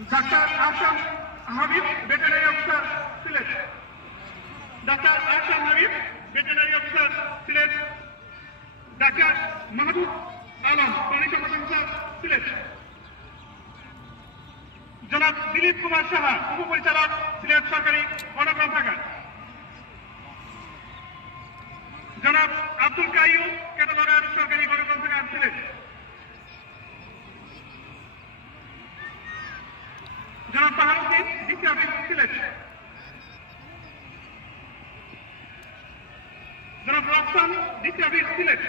Doctor Ahsan Habib, veterinary officer, Sylhet. Doctor Ahsan Habib, veterinary officer, Sylhet. Doctor Mahbub Alam, প্রাণী সম্পদ officer, Sylhet. জনাব দিলীপ কুমার সাহা, উপপরিচালক, সিলেট সরকারি গণগ্রন্থাগার। জনাব আব্দুল কাইয়ুম, ক্যাটালগার, সরকারি গণগ্রন্থাগার, সিলেট। জনাব বাহাউদ্দিন, ডিসি অফিস, সিলেট। জনাব রফসান, ডিসি অফিস, সিলেট।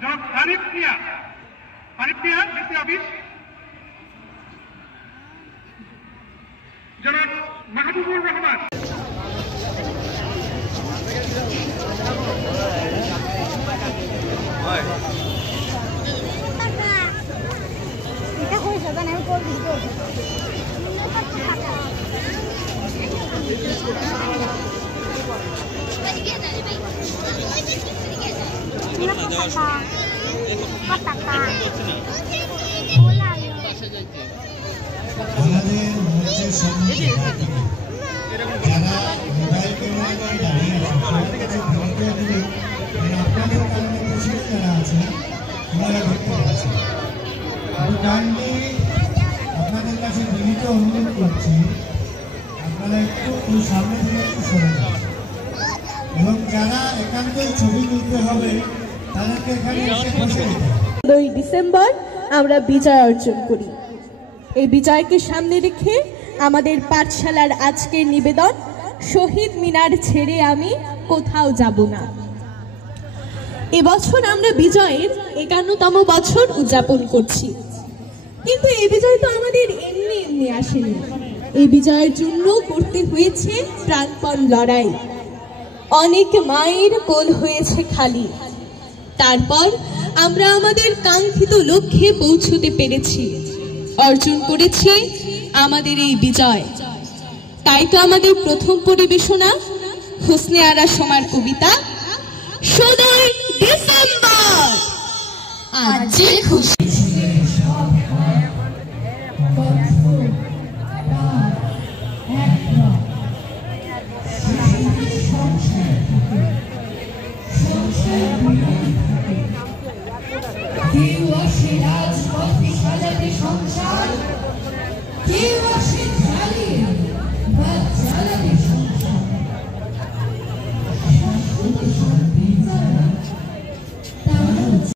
জনাব হানিফ মিয়া, ডিসি অফিস। জনাব মাহবুবুর রহমান। আমাদের মঞ্চের সামনে যারা মোবাইল ক্যামেরা নিয়ে দাঁড়িয়ে আপনাদের কারণে পেছনে যারা আছে ওনারা দেখতে পাচ্ছেন। কারণে আপনাদের কাছে বিনীত অনুরোধ করছি, আপনারা একটু সামনে থেকে একটু সরে যান এবং যারা একান্তই ছবি তুলতে হবে তাদেরকে এখানে এসে বসে দিতে হবে। 2 ডিসেম্বর আমরা বিজয় অর্জন করি। এই বিজয়কে সামনে রেখে আমাদের পাঠশালার আজকের নিবেদন, শহীদ মিনার ছেড়ে আমি কোথাও যাব না। এবছর আমরা বিজয়ের 51তম বছর উদযাপন করছি, কিন্তু এই বিজয় তো আমাদের এমনি এমনি আসেনি। এই বিজয়ের জন্য করতে হয়েছে প্রাণপণ লড়াই, অনেক মায়ের কোল হয়েছে খালি। তারপর আমরা আমাদের কাঙ্ক্ষিত লক্ষ্যে পৌঁছতে পেরেছি, অর্জন করেছি আমাদের এই বিজয়। তাই তো আমাদের প্রথম পরিবেশনা হোসনে আরা সোমার কবিতা 16 ডিসেম্বর। আজ যে খুশি কেউ আসে রাজপথে সাজাতে সংসার, কেউ